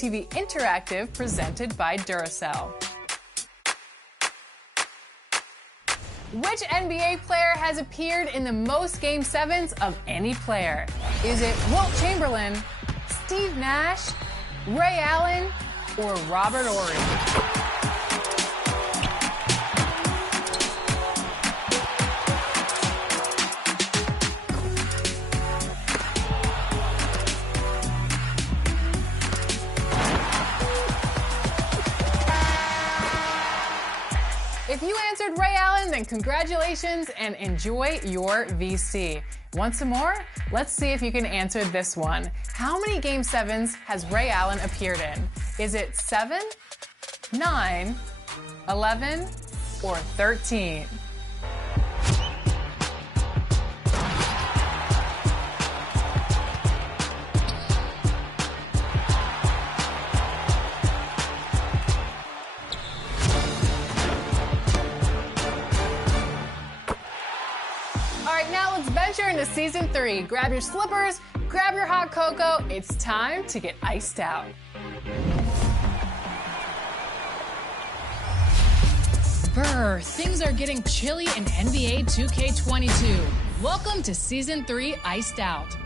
TV Interactive presented by Duracell. Which NBA player has appeared in the most Game 7s of any player? Is it Wilt Chamberlain, Steve Nash, Ray Allen, or Robert Horry? If you answered Ray Allen, then congratulations and enjoy your VC. Want some more? Let's see if you can answer this one. How many Game 7s has Ray Allen appeared in? Is it 7, 9, 11, or 13? Now let's venture into Season 3. Grab your slippers, grab your hot cocoa. It's time to get iced out. Brr, things are getting chilly in NBA 2K22. Welcome to Season 3 Iced Out.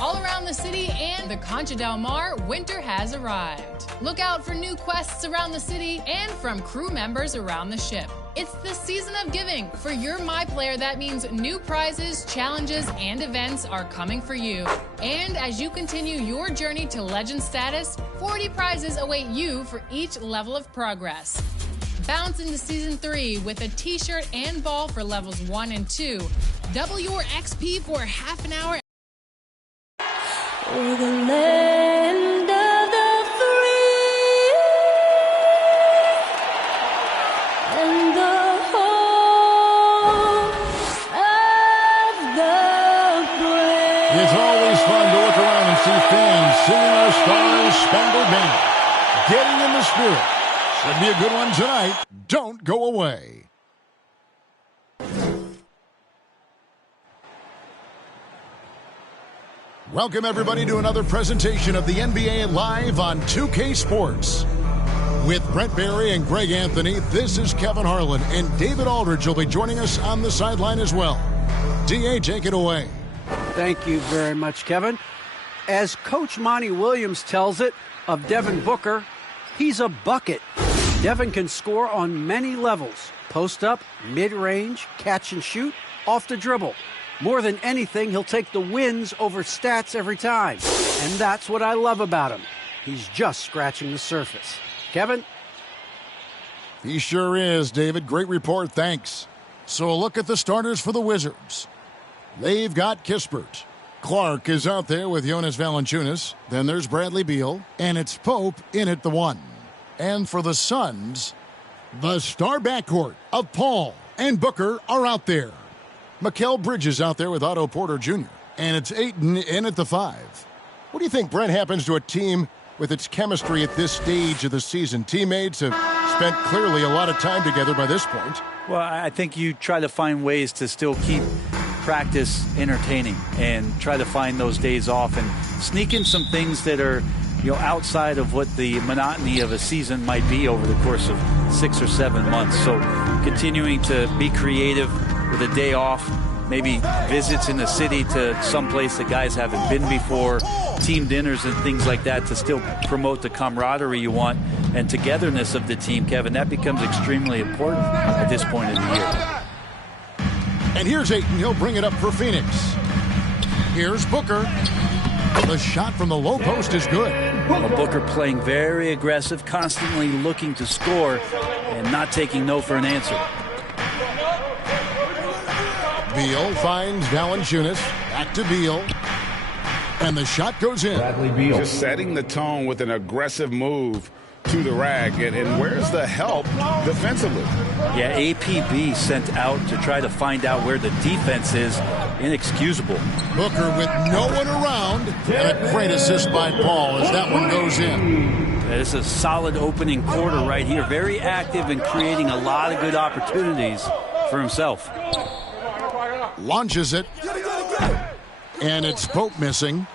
All around the city and the Concha del Mar, winter has arrived. Look out for new quests around the city and from crew members around the ship. It's the season of giving. For your My Player, that means new prizes, challenges, and events are coming for you. And as you continue your journey to legend status, 40 prizes await you for each level of progress. Bounce into Season 3 with a t-shirt and ball for levels 1 and 2. Double your XP for half an hour. We're the land of the free and the home of the brave. It's always fun to look around and see fans singing our Star-Spangled Banner. Getting in the spirit. Should be a good one tonight. Don't go away. Welcome, everybody, to another presentation of the NBA Live on 2K Sports. With Brent Barry and Greg Anthony, this is Kevin Harlan, and David Aldridge will be joining us on the sideline as well. D.A., take it away. Thank you very much, Kevin. As Coach Monty Williams tells it of Devin Booker, he's a bucket. Devin can score on many levels. Post up, mid-range, catch and shoot, off the dribble. More than anything, he'll take the wins over stats every time. And that's what I love about him. He's just scratching the surface. Kevin? He sure is, David. Great report, thanks. So a look at the starters for the Wizards. They've got Kispert. Clark is out there with Jonas Valanciunas. Then there's Bradley Beal. And it's Pope in at the 1. And for the Suns, the star backcourt of Paul and Booker are out there. Mikal Bridges out there with Otto Porter Jr. And it's Ayton in at the 5. What do you think, Brent, happens to a team with its chemistry at this stage of the season? Teammates have spent clearly a lot of time together by this point. Well, I think you try to find ways to still keep practice entertaining and try to find those days off and sneak in some things that are, outside of what the monotony of a season might be over the course of 6 or 7 months. So continuing to be creative with a day off, maybe visits in the city to someplace that guys haven't been before, team dinners and things like that to still promote the camaraderie you want and togetherness of the team, Kevin. That becomes extremely important at this point in the year. And here's Ayton. He'll bring it up for Phoenix. Here's Booker. The shot from the low post is good. Well, Booker playing very aggressive, constantly looking to score and not taking no for an answer. Beal finds Valanciunas. Back to Beal. And the shot goes in. Bradley Beal. Just setting the tone with an aggressive move to the rack. And where's the help defensively? Yeah, APB sent out to try to find out where the defense is. Inexcusable. Booker with no one around. And a great assist by Paul as that one goes in. It's a solid opening quarter right here. Very active and creating a lot of good opportunities for himself. Launches it. And it's Pope missing.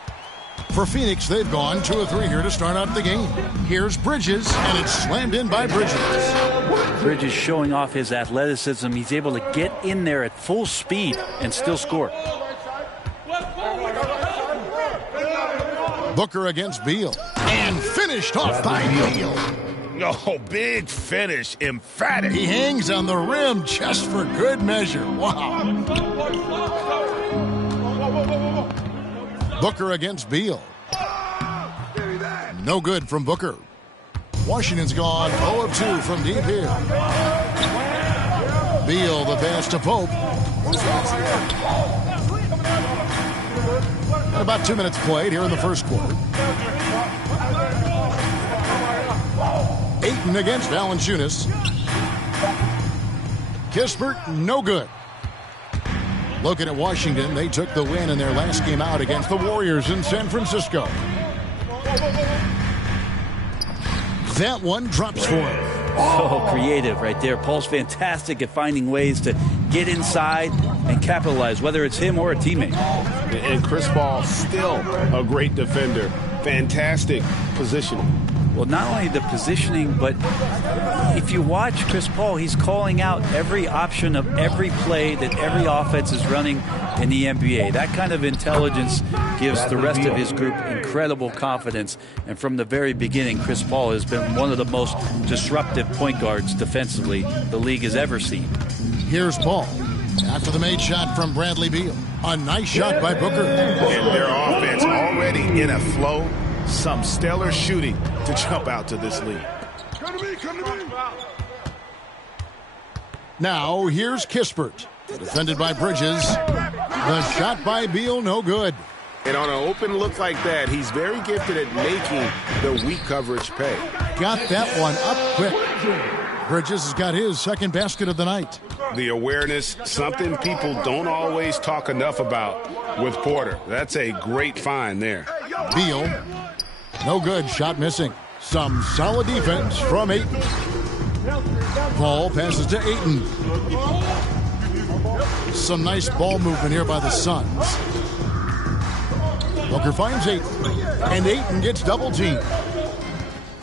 For Phoenix, they've gone 2 of 3 here to start out the game. Here's Bridges, and it's slammed in by Bridges. Bridges showing off his athleticism. He's able to get in there at full speed and still score. Booker against Beal, and finished off by Beal. Oh, big finish, emphatic. He hangs on the rim just for good measure. Wow. Booker against Beal. No good from Booker. Washington's gone 0 of 2 from deep here. Beal, the pass to Pope. And about 2 minutes played here in the first quarter. Ayton against Valanciunas. Kispert, no good. Looking at Washington, they took the win in their last game out against the Warriors in San Francisco. That one drops for him. So creative right there. Paul's fantastic at finding ways to get inside and capitalize, whether it's him or a teammate. And Chris Paul, still a great defender. Fantastic positioning. Well, not only the positioning, but if you watch Chris Paul, he's calling out every option of every play that every offense is running in the NBA. That kind of intelligence gives the rest of his group incredible confidence. And from the very beginning, Chris Paul has been one of the most disruptive point guards defensively the league has ever seen. Here's Paul after the made shot from Bradley Beal. A nice shot by Booker. And their offense already in a flow. Some stellar shooting to jump out to this lead. Come to me. Now here's Kispert. Defended by Bridges. The shot by Beal, no good. And on an open look like that, he's very gifted at making the weak coverage pay. Got that one up quick. Bridges has got his second basket of the night. The awareness, something people don't always talk enough about with Porter. That's a great find there. Beal, no good, shot missing. Some solid defense from Ayton. Paul passes to Ayton. Some nice ball movement here by the Suns. Booker finds Ayton, and Ayton gets double teamed.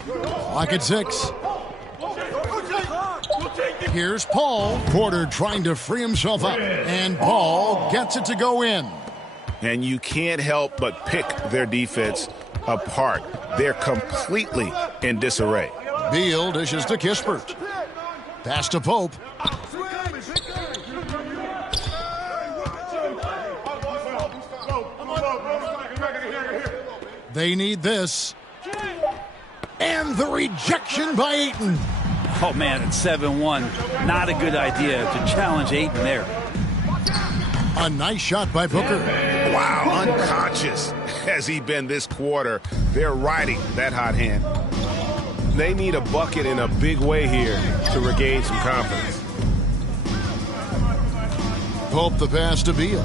Clock at 6. Here's Paul. Porter trying to free himself up, and Paul gets it to go in. And you can't help but pick their defense apart. They're completely in disarray. Beal dishes to Kispert. Pass to Pope. They need this. And the rejection by Ayton. Oh, man, it's 7-1. Not a good idea to challenge Ayton there. A nice shot by Booker. Wow, unconscious has he been this quarter. They're riding that hot hand. They need a bucket in a big way here to regain some confidence. Pope the pass to Beal.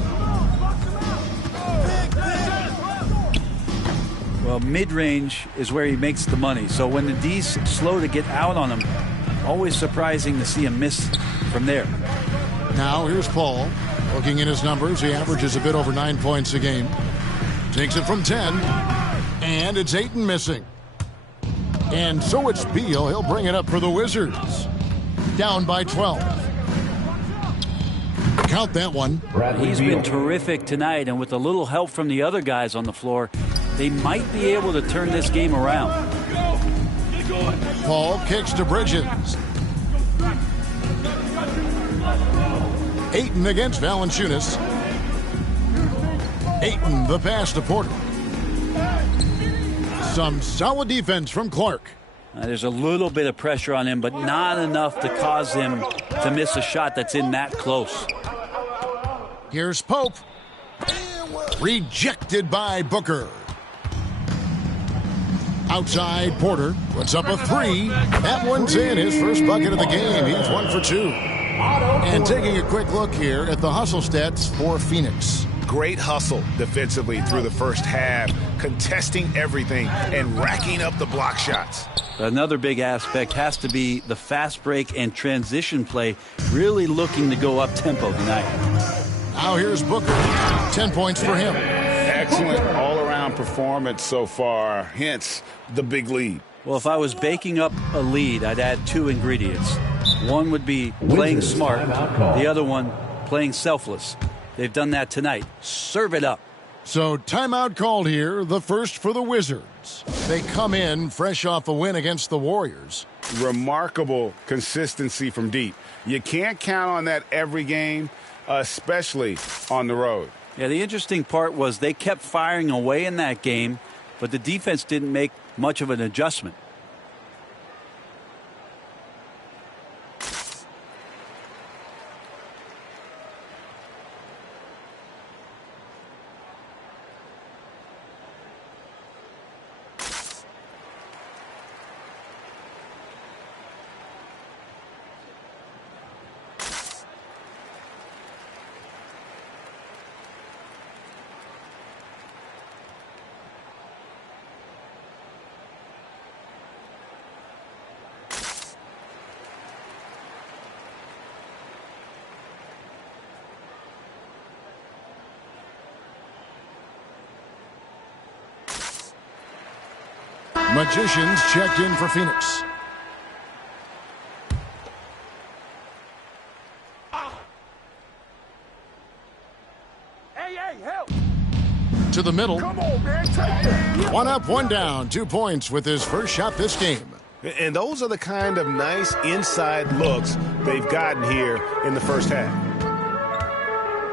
Well, mid-range is where he makes the money. So when the D's slow to get out on him, always surprising to see him miss from there. Now here's Paul. Looking in his numbers, he averages a bit over 9 points a game. Takes it from 10. And it's Ayton missing. And so it's Beal. He'll bring it up for the Wizards. Down by 12. Count that one. He's been terrific tonight, and with a little help from the other guys on the floor, they might be able to turn this game around. Paul kicks to Bridges. Ayton against Valanciunas. Ayton the pass to Porter. Some solid defense from Clark. There's a little bit of pressure on him, but not enough to cause him to miss a shot that's in that close. Here's Pope. Rejected by Booker. Outside, Porter puts up a 3. That one's in, his first bucket of the game. He's 1 for 2. And taking a quick look here at the hustle stats for Phoenix. Great hustle defensively through the first half, contesting everything and racking up the block shots. Another big aspect has to be the fast break and transition play, really looking to go up-tempo tonight. Now here's Booker. 10 points for him. Excellent all-around performance so far, hence the big lead. Well, if I was baking up a lead, I'd add 2 ingredients. One would be playing smart. The other one, playing selfless. They've done that tonight. Serve it up. So timeout called here, the first for the Wizards. They come in fresh off a win against the Warriors. Remarkable consistency from deep. You can't count on that every game, especially on the road. Yeah, the interesting part was they kept firing away in that game, but the defense didn't make much of an adjustment. Magicians checked in for Phoenix. To the middle. Come on, man. Take that. 1 up, 1 down. 2 points with his first shot this game. And those are the kind of nice inside looks they've gotten here in the first half.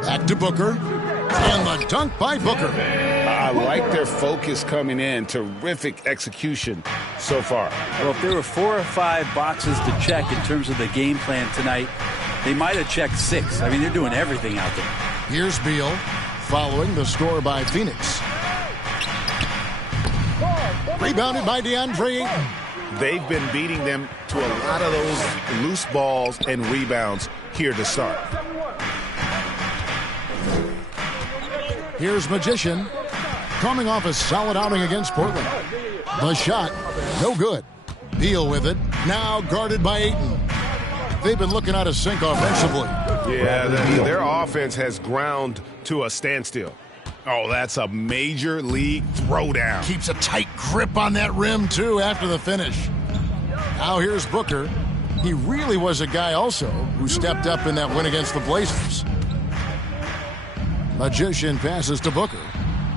Back to Booker. And the dunk by Booker. I like their focus coming in. Terrific execution so far. Well, if there were 4 or 5 boxes to check in terms of the game plan tonight, they might have checked 6. I mean, they're doing everything out there. Here's Beal, following the score by Phoenix. Rebounded by DeAndre Ayton. They've been beating them to a lot of those loose balls and rebounds here to start. Here's Magician, coming off a solid outing against Portland. The shot, no good. Beal with it, now guarded by Ayton. They've been looking out of sync offensively. Yeah, their offense has ground to a standstill. Oh, that's a major league throwdown. Keeps a tight grip on that rim, too, after the finish. Now here's Booker. He really was a guy also who stepped up in that win against the Blazers. Magician passes to Booker.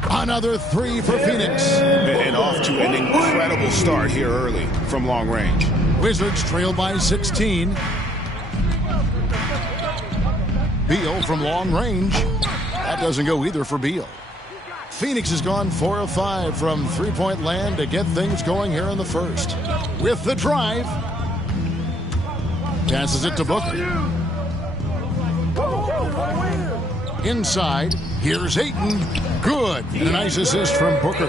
Another 3 for Phoenix. And off to an incredible start here early from long range. Wizards trail by 16. Beal from long range. That doesn't go either for Beal. Phoenix has gone 4 of 5 from three-point land to get things going here in the first. With the drive. Passes it to Booker. Inside. Here's Ayton. Good. And a nice assist from Booker.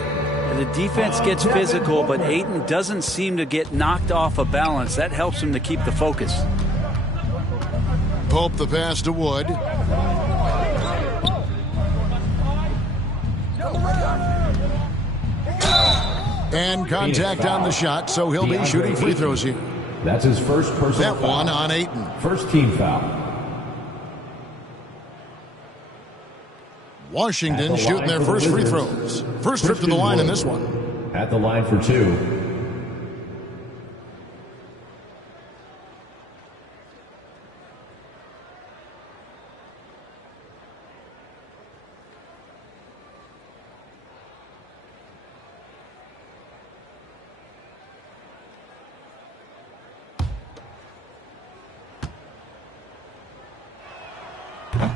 The defense gets physical, but Ayton doesn't seem to get knocked off of balance. That helps him to keep the focus. Pope the pass to Wood. And contact on the shot, so he'll be shooting free throws here. That's his first personal That foul. one on Ayton. First team foul. Washington shooting their first free throws. First trip to the line in this one. At the line for 2.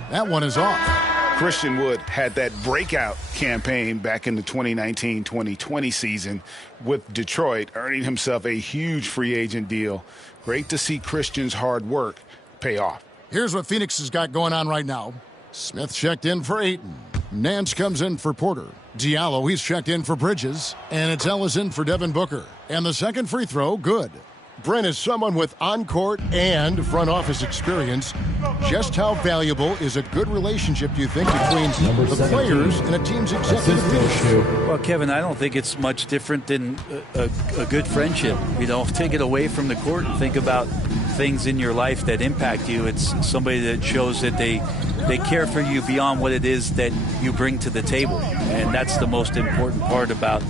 That one is off. Christian Wood had that breakout campaign back in the 2019-2020 season with Detroit, earning himself a huge free agent deal. Great to see Christian's hard work pay off. Here's what Phoenix has got going on right now. Smith checked in for Ayton. Nance comes in for Porter. Diallo, he's checked in for Bridges. And it's Ellis in for Devin Booker. And the second free throw, good. Brent, is someone with on-court and front office experience. Just how valuable is a good relationship, do you think, between the players and a team's executive leadership? Well, Kevin, I don't think it's much different than a good friendship. You know, take it away from the court and think about things in your life that impact you. It's somebody that shows that they they care for you beyond what it is that you bring to the table. And that's the most important part about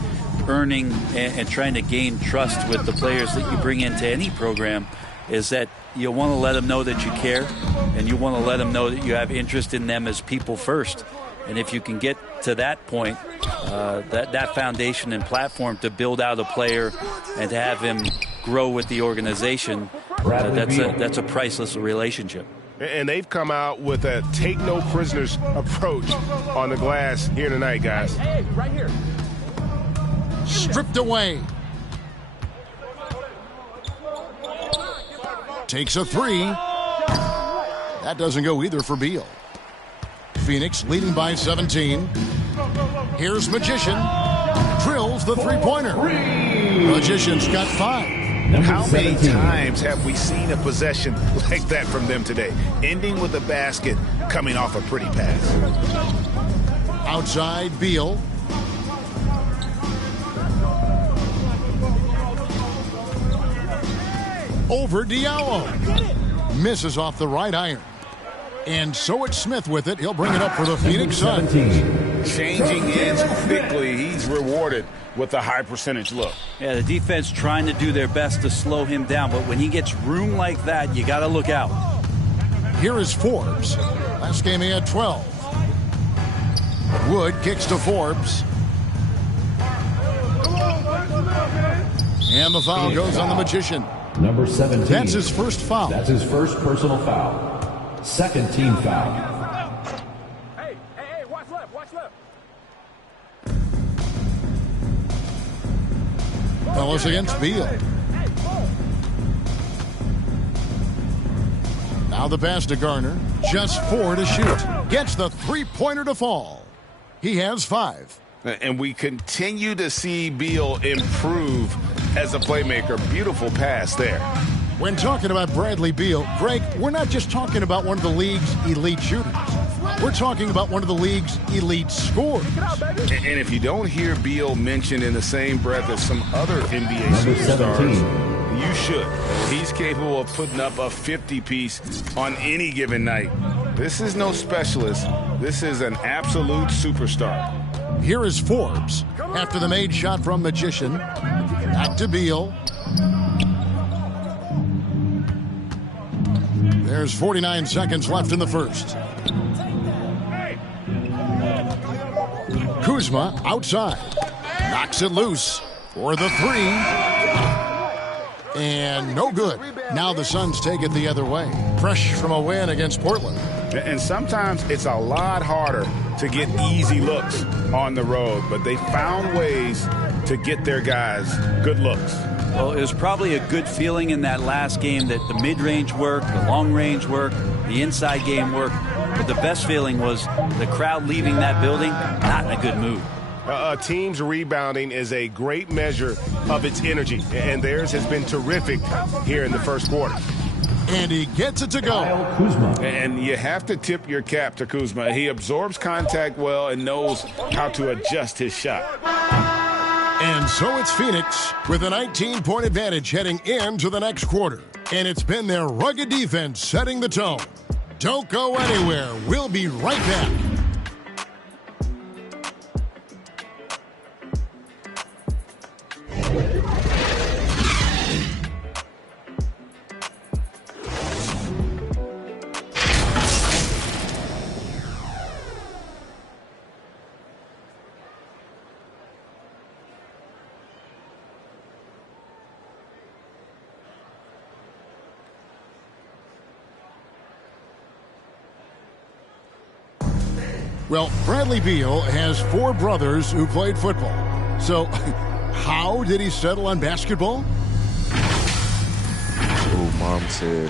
earning and trying to gain trust with the players that you bring into any program, is that you want to let them know that you care, and you want to let them know that you have interest in them as people first. And if you can get to that point, that foundation and platform to build out a player and to have him grow with the organization, that's a priceless relationship. And they've come out with a take no prisoners approach on the glass here tonight, guys. Hey, right here. Stripped away. Takes a three. That doesn't go either for Beal. Phoenix leading by 17. Here's Magician. Drills the three-pointer. Magician's got 5. How many times have we seen a possession like that from them today? Ending with a basket, coming off a pretty pass. Outside Beal. Over Diallo. Misses off the right iron. And so it's Smith with it. He'll bring it up for the Phoenix Suns. Changing ends quickly. He's rewarded with a high percentage look. Yeah, the defense trying to do their best to slow him down, but when he gets room like that, you got to look out. Here is Forbes. Last game he had 12. Wood kicks to Forbes. And the foul goes on the Magician. Number 17. That's his first foul. That's his first personal foul. Second team foul. Hey, watch left, watch left. Fellas against Beal. Now the pass to Garner. Just 4 to shoot. Gets the three-pointer to fall. He has 5. And we continue to see Beal improve as a playmaker. Beautiful pass there. When talking about Bradley Beal, Greg, we're not just talking about one of the league's elite shooters. We're talking about one of the league's elite scorers. And if you don't hear Beal mentioned in the same breath as some other NBA Number superstars, 17. you should. He's capable of putting up a 50-piece on any given night. This is no specialist. This is an absolute superstar. Here is Forbes after the made shot from Magician. Back to Beal. There's 49 seconds left in the first. Kuzma outside. Knocks it loose for the 3. And no good. Now the Suns take it the other way. Fresh from a win against Portland. And sometimes it's a lot harder to get easy looks on the road, but they found ways to get their guys good looks. Well, it was probably a good feeling in that last game that the mid-range worked, the long-range worked, the inside game worked. But the best feeling was the crowd leaving that building not in a good mood. A team's rebounding is a great measure of its energy, and theirs has been terrific here in the first quarter. And he gets it to go. Kyle Kuzma. And you have to tip your cap to Kuzma. He absorbs contact well and knows how to adjust his shot. And so it's Phoenix with a 19-point advantage heading into the next quarter. And it's been their rugged defense setting the tone. Don't go anywhere. We'll be right back. Well, Bradley Beal has 4 brothers who played football. So, how did he settle on basketball? Oh, Mom said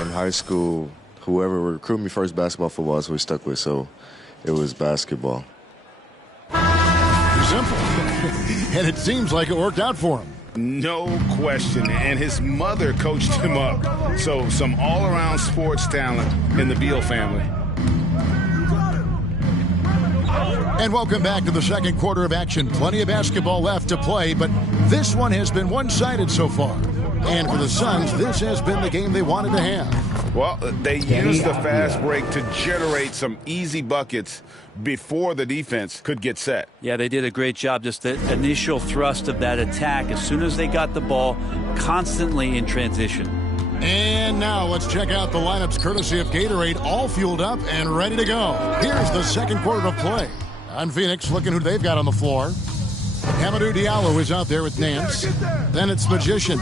in high school, whoever would recruit me first, basketball, football is what we stuck with. So, it was basketball. Simple. And it seems like it worked out for him. No question. And his mother coached him up. So, some all-around sports talent in the Beal family. And welcome back to the second quarter of action. Plenty of basketball left to play, but this one has been one-sided so far. And for the Suns, this has been the game they wanted to have. Well, they used the fast break to generate some easy buckets before the defense could get set. Yeah, they did a great job. Just the initial thrust of that attack as soon as they got the ball, constantly in transition. And now let's check out the lineups courtesy of Gatorade, all fueled up and ready to go. Here's the second quarter of play. On Phoenix, looking who they've got on the floor. Hamidou Diallo is out there with Nance. Then it's Magician.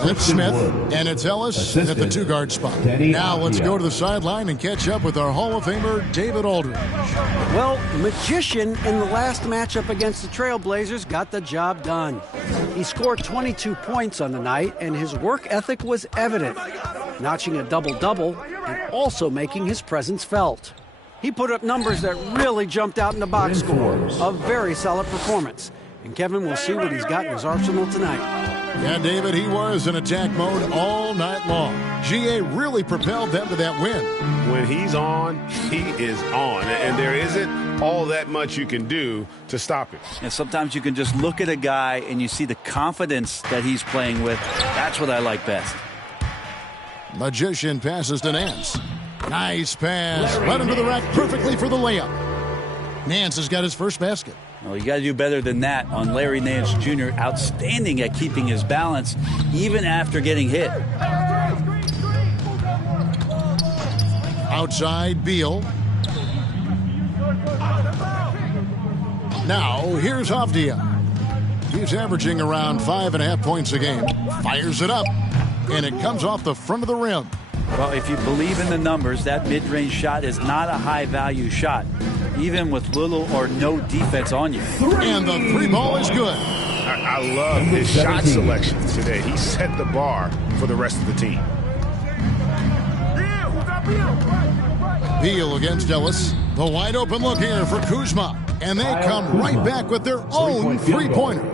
Then it's Smith. And it's Ellis at the two-guard spot. Now let's go to the sideline and catch up with our Hall of Famer, David Aldridge. Well, Magician in the last matchup against the Trailblazers got the job done. He scored 22 points on the night, and his work ethic was evident, notching a double-double and also making his presence felt. He put up numbers that really jumped out in the box score. A very solid performance. And Kevin will see what he's got in his arsenal tonight. Yeah, David, he was in attack mode all night long. GA really propelled them to that win. When he's on, he is on. And there isn't all that much you can do to stop him. And sometimes you can just look at a guy and you see the confidence that he's playing with. That's what I like best. Magician passes to Nance. Nice pass. Led him to the rack perfectly for the layup. Nance has got his first basket. Well, you got to do better than that on Larry Nance Jr. Outstanding at keeping his balance, even after getting hit. Outside, Beal. Now, here's Avdia. He's averaging around 5.5 points a game. Fires it up, and it comes off the front of the rim. Well, if you believe in the numbers, that mid-range shot is not a high-value shot, even with little or no defense on you. And the three ball is good. I love his shot selections today. He set the bar for the rest of the team. Beal against Ellis. The wide open look here for Kuzma. And they come right back with their own three-pointer.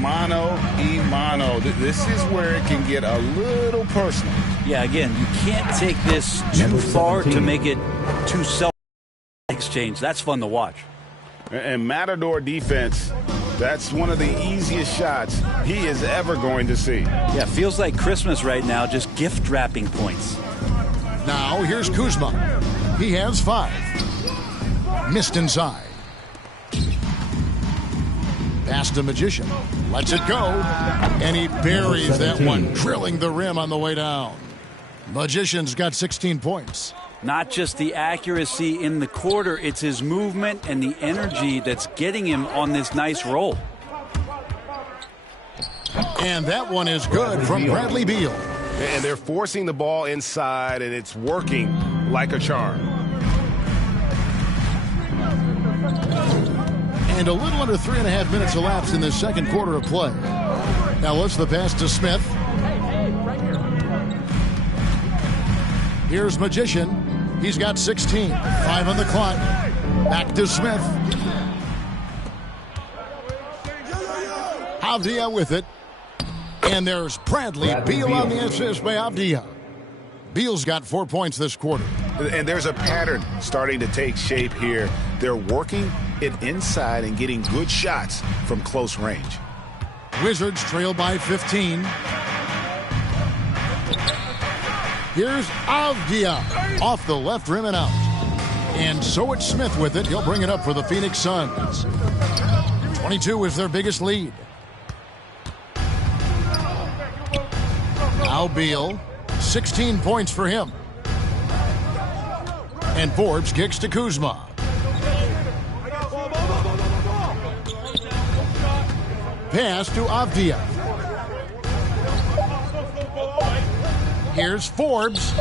Mano y mano. This is where it can get a little personal. Yeah, again, you can't take this too far to make it too self-exchange. That's fun to watch. And Matador defense, that's one of the easiest shots he is ever going to see. Yeah, feels like Christmas right now, just gift wrapping points. Now, here's Kuzma. He has 5. Missed inside. Pass to Magician. Lets it go. And he buries that one, drilling the rim on the way down. Magician's got 16 points. Not just the accuracy in the quarter, it's his movement and the energy that's getting him on this nice roll. And that one is good from Bradley Beal. And they're forcing the ball inside, and it's working like a charm. And a little under 3.5 minutes elapsed in the second quarter of play. Ellis, the pass to Smith. Here's Magician. He's got 16. 5 on the clock. Back to Smith. Avdia with it. And there's Bradley Beal on the assist by Avdia. Beal's got 4 points this quarter. And there's a pattern starting to take shape here. They're working it inside and getting good shots from close range. Wizards trail by 15. Here's Avdia off the left rim and out. And so it's Smith with it. He'll bring it up for the Phoenix Suns. 22 is their biggest lead. Now Beal, 16 points for him. And Forbes kicks to Kuzma. Pass to Avdia. Here's Forbes.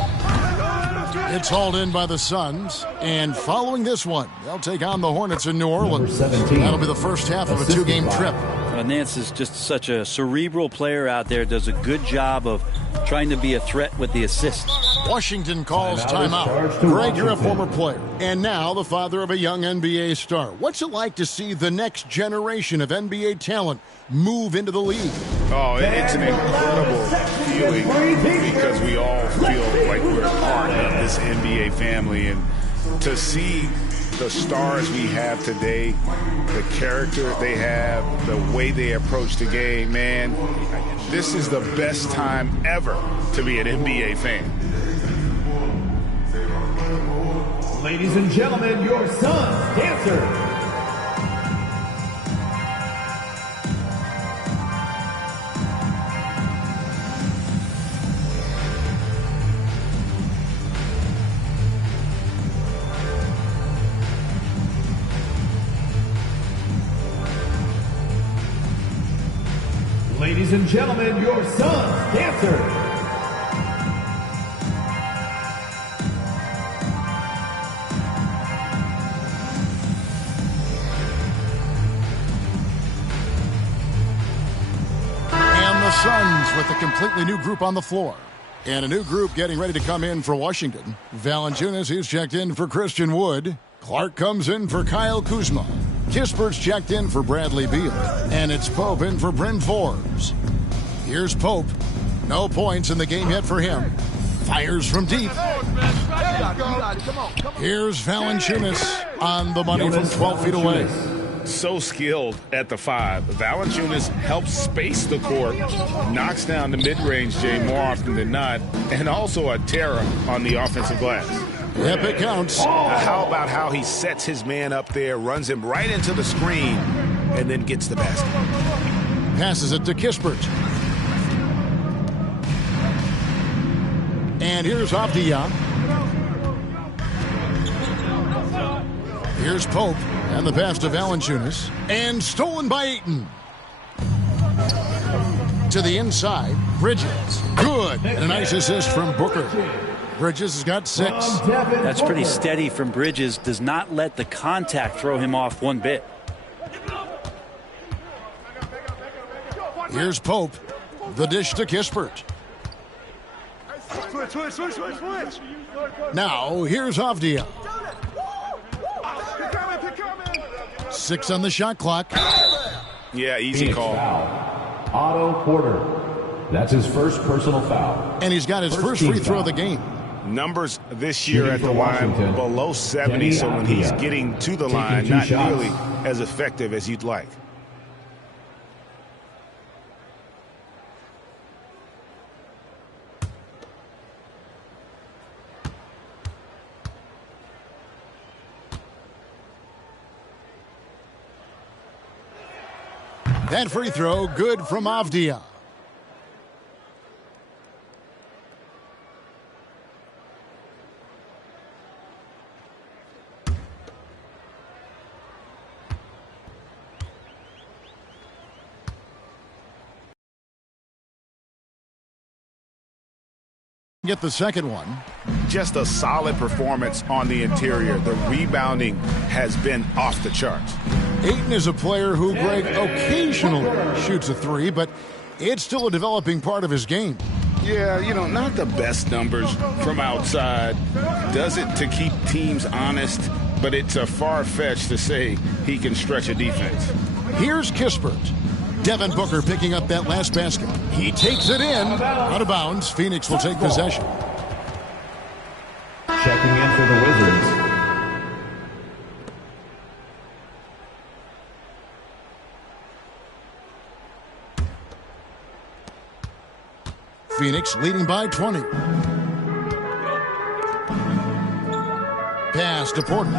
It's hauled in by the Suns. And following this one, they'll take on the Hornets in New Orleans. That'll be the first half of a 2-game trip. Nance is just such a cerebral player out there, does a good job of trying to be a threat with the assist. Washington calls timeout. Greg, you're a former player, and now the father of a young NBA star. What's it like to see the next generation of NBA talent move into the league? Oh, it's an incredible feeling because we all feel like we're part of this NBA family. And to see the stars we have today, the character they have, the way they approach the game, man, this is the best time ever to be an NBA fan. Ladies and gentlemen, your son's dancer. Ladies and gentlemen, your son's dancer. Suns with a completely new group on the floor. And a new group getting ready to come in for Washington. Valanciunas, he's checked in for Christian Wood. Clark comes in for Kyle Kuzma. Kispert's checked in for Bradley Beal. And it's Pope in for Bryn Forbes. Here's Pope. No points in the game yet for him. Fires from deep. Here's Valanciunas on the money from 12 feet away. So skilled at the 5. Valanciunas helps space the court, knocks down the mid-range Jay more often than not, and also a terror on the offensive glass. Yep, it counts. How about how he sets his man up there, runs him right into the screen, and then gets the basket. Passes it to Kispert. And here's Avdia. Here's Pope. And the pass to Valanciunas. And stolen by Ayton. To the inside, Bridges. Good. And a nice assist from Booker. Bridges has got 6. That's pretty steady from Bridges. Does not let the contact throw him off one bit. Here's Pope. The dish to Kispert. Switch. Now, here's Avdia. 6 on the shot clock. Yeah, easy Phoenix call. Foul. Otto Porter. That's his first personal foul. And he's got his first free throw of the game. Numbers this year at the line below 70, so when he's getting to the line, not nearly as effective as you'd like. That free throw, good from Avdia. Get the second one. Just a solid performance on the interior. The rebounding has been off the charts. Ayton is a player who, Greg, occasionally shoots a 3, but it's still a developing part of his game. Yeah, not the best numbers from outside. Does it to keep teams honest, but it's a far-fetched to say he can stretch a defense. Here's Kispert. Devin Booker picking up that last basket. He takes it in. Out of bounds. Phoenix will take possession. Checking in for the Wizards. Phoenix leading by 20. Pass to Porter.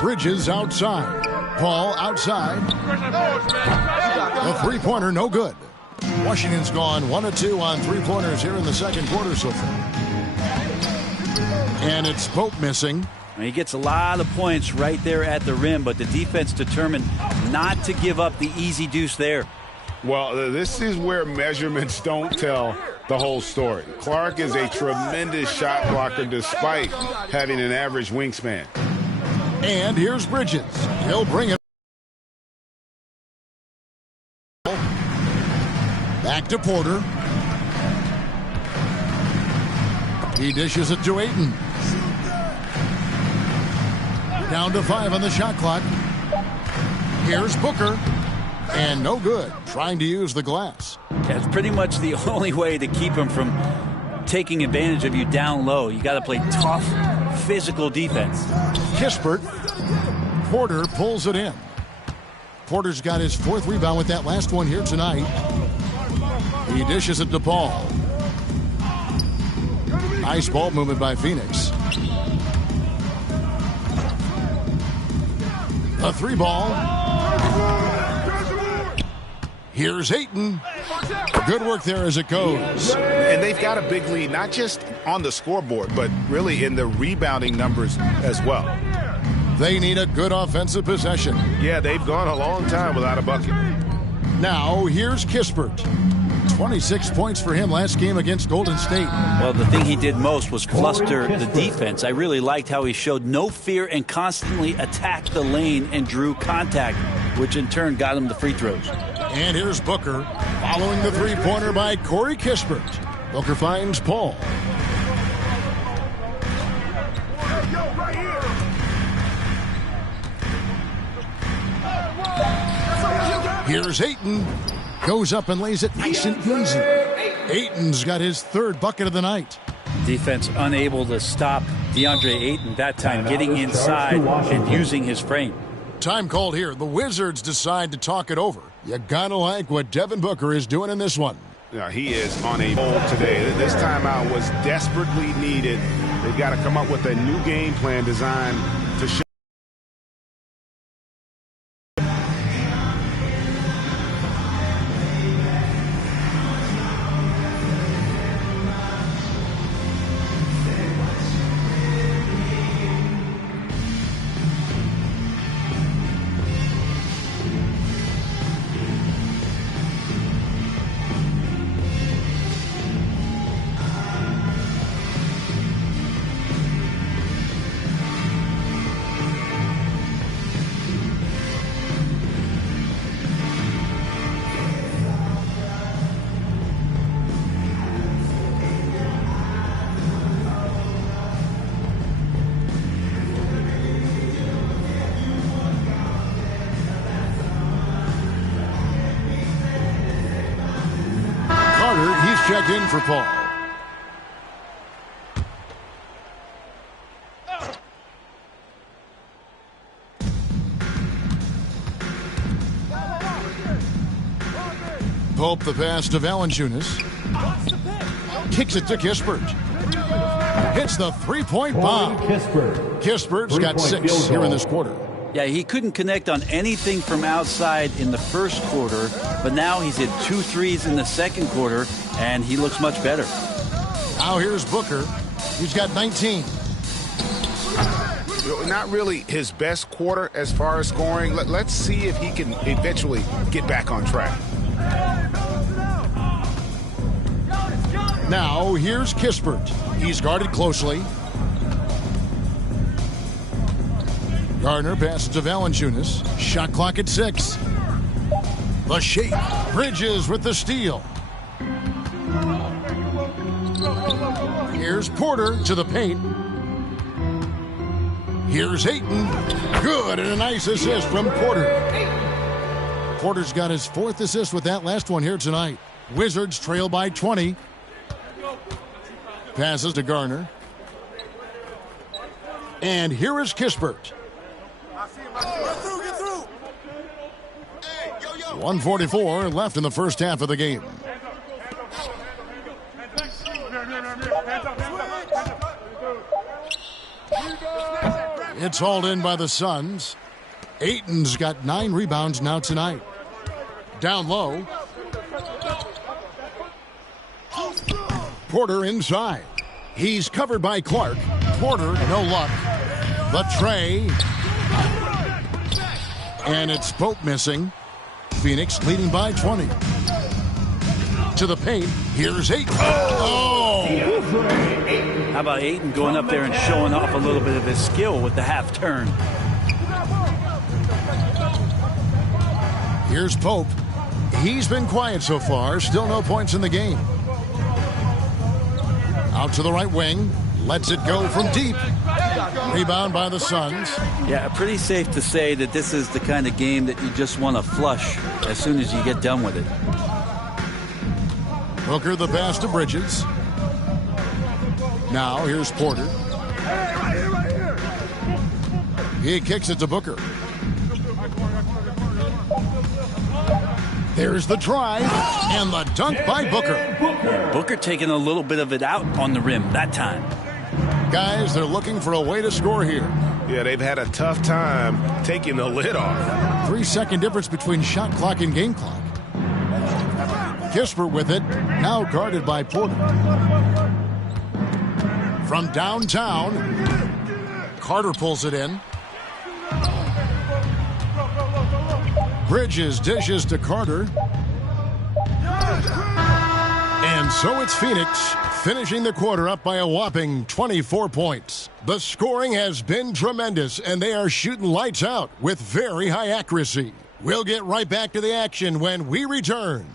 Bridges outside. Paul outside. A three-pointer, no good. Washington's gone 1 of 2 on three-pointers here in the second quarter so far. And it's Pope missing. He gets a lot of points right there at the rim, but the defense determined not to give up the easy deuce there. Well, this is where measurements don't tell the whole story. Clark is a tremendous shot blocker despite having an average wingspan. And here's Bridges. He'll bring it back to Porter. He dishes it to Ayton. Down to 5 on the shot clock. Here's Booker. And no good. Trying to use the glass. That's pretty much the only way to keep him from taking advantage of you down low. You got to play tough, physical defense. Kispert. Porter pulls it in. Porter's got his 4th rebound with that last one here tonight. He dishes it to Paul. Nice ball movement by Phoenix. A 3-ball. Here's Ayton. Good work there as it goes. And they've got a big lead, not just on the scoreboard, but really in the rebounding numbers as well. They need a good offensive possession. Yeah, they've gone a long time without a bucket. Now, here's Kispert. 26 points for him last game against Golden State. Well, the thing he did most was fluster the defense. I really liked how he showed no fear and constantly attacked the lane and drew contact, which in turn got him the free throws. And here's Booker, following the three-pointer by Corey Kispert. Booker finds Paul. Here's Ayton. Goes up and lays it nice and easy. Ayton's got his 3rd bucket of the night. Defense unable to stop DeAndre Ayton that time, getting inside and using his frame. Time called here. The Wizards decide to talk it over. You gotta like what Devin Booker is doing in this one. Yeah, he is on a roll today. This timeout was desperately needed. They've got to come up with a new game plan designed to show. He's checked in for Paul. Pope the pass to Valanciunas. Kicks it to Kispert. Hits the 3-point bomb. Kispert's got 6 here in this quarter. Yeah, he couldn't connect on anything from outside in the first quarter, but now he's hit 2 threes in the second quarter, and he looks much better. Now here's Booker. He's got 19. Not really his best quarter as far as scoring. Let's see if he can eventually get back on track. Now here's Kispert. He's guarded closely. Gardner passes to Valanciunas. Shot clock at 6. The shake. Bridges with the steal. Here's Porter to the paint. Here's Ayton. Good, and a nice assist from Porter. Porter's got his 4th assist with that last one here tonight. Wizards trail by 20. Passes to Gardner. And here is Kispert. 1:44 left in the first half of the game. It's hauled in by the Suns. Ayton's got 9 rebounds now tonight. Down low. Porter inside. He's covered by Clark. Porter, no luck. The tray. And it's Pope missing. Phoenix leading by 20. To the paint. Here's Ayton. Oh! How about Ayton going up there and showing off a little bit of his skill with the half turn? Here's Pope. He's been quiet so far. Still no points in the game. Out to the right wing. Lets it go from deep. Rebound by the Suns. Yeah, pretty safe to say that this is the kind of game that you just want to flush as soon as you get done with it. Booker the pass to Bridges. Now here's Porter. Hey, right here. He kicks it to Booker. There's the drive and the dunk by Booker. Booker taking a little bit of it out on the rim that time. Guys, they're looking for a way to score here. Yeah, they've had a tough time taking the lid off. 3-second difference between shot clock and game clock. Kispert with it, now guarded by Porter. From downtown, Carter pulls it in. Bridges dishes to Carter. And so it's Phoenix finishing the quarter up by a whopping 24 points. The scoring has been tremendous, and they are shooting lights out with very high accuracy. We'll get right back to the action when we return.